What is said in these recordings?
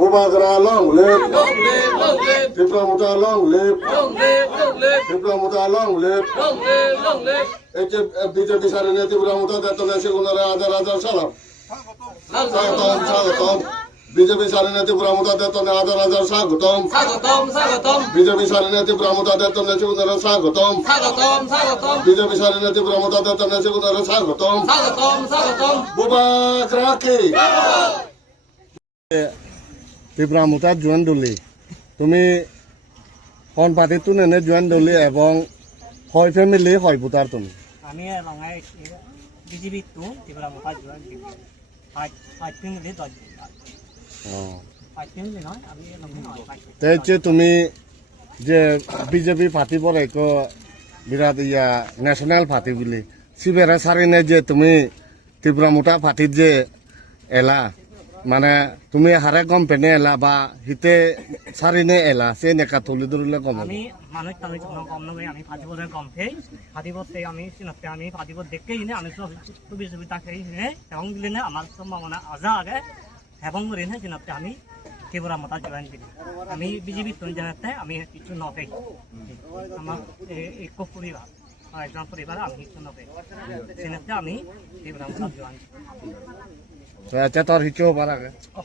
Bubagra long live. Long live, long live. Tripramuta long live. Long live, long live. Tripramuta long live. Long live, long live. BJP সারিনে ত্রিপুরামুতা দেতনে সেগুনারে হাজার হাজার সালাম। স্বাগতম স্বাগতম। BJP সারিনে ত্রিপুরামুতা দেতনে হাজার হাজার স্বাগতম। স্বাগতম, স্বাগতম। বিজেপি সারিনে ত্রিপুরামুতা দেতনে সেগুনারে স্বাগতম। স্বাগতম, স্বাগতম। বিজেপি সারিনে ত্রিপুরামুতা দেতনে সেগুনারে স্বাগতম। স্বাগতম, স্বাগতম। বুবাগ্রা কি ত্রিপুরামুতা জয়েন দলি তুমি কোন পার্টি তুনে জয়েন দলি এবং হয় ফ্যামিলি হয় ভোটার তুমি আমি লঙাই বিজেপি তো ত্রিপুরামুতা জয়েন পাঁচ ফ্যামিলি 10 পাঁচ ফ্যামিলি নয় আমি লঙাই যে তুমি যে বিজেপি পার্টি বলে বিরাট ইয়া ন্যাশনাল পার্টি বলি সিবেরা সারিনে যে তুমি ত্রিপুরামুতা পার্টির যে এলা মানে তুমি হারে গম পেনে এলা বা হিতে সারিনে এলা সে নেকা তুলি ধরলে গম আমি মানুষ তাদের জন্য কম নয় আমি ফাটিবলে কম খেয়ে ফাটিবতে আমি সিনতে আমি ফাটিবত দেখেই নে আমি তো বিজেপি তাকে নে এবং দিলে না আমার সম্ভাবনা আজা আগে এবং করে না সিনতে আমি ত্রিপুরামুতা জয়েন করি আমি বিজেপি তো জানাতে আমি কিছু নকে আমার এক পরিবার একজন পরিবার আমি কিছু নকে সিনতে আমি ত্রিপুরামুতা জয়েন আচ্ছা তোর হিচো পারা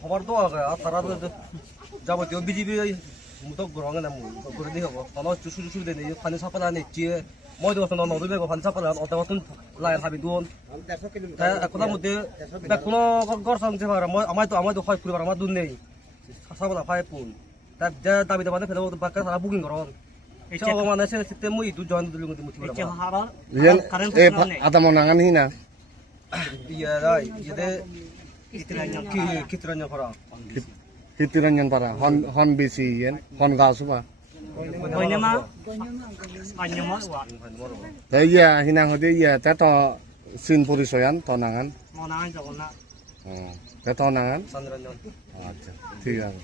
খবর তো তারা যাবতীয় বিজেপি মুতো গ্রহণ না করে দিয়ে হবো তখন চুষু চুষু দেয় ফানি সাপালা নেচি মই দোকান নদী বেগ ফানি সাপালা অত মতন লাই হাবি দুন একটার মধ্যে কোনো গড় সামছে পারে আমার তো হয় পরিবার আমার দুন নেই সাপালা ফাই পুন তার যা দাবি দাবানে ফেলে বাক্কা তারা বুকিং করন এটা মানে সে মই দু জয়েন দিলুম মুতি এটা হাবার এ আদা মনাঙান হি না ইয়া রাই ইদে কিতরাঞ্জন করা Kitiranyan para hon bisi yen hon gasuba Banyama Banyama wa ya hinang hode ya ta to sin purisoyan tonangan Monangan jogona ta tonangan 산드란전 acha ঠিক আছে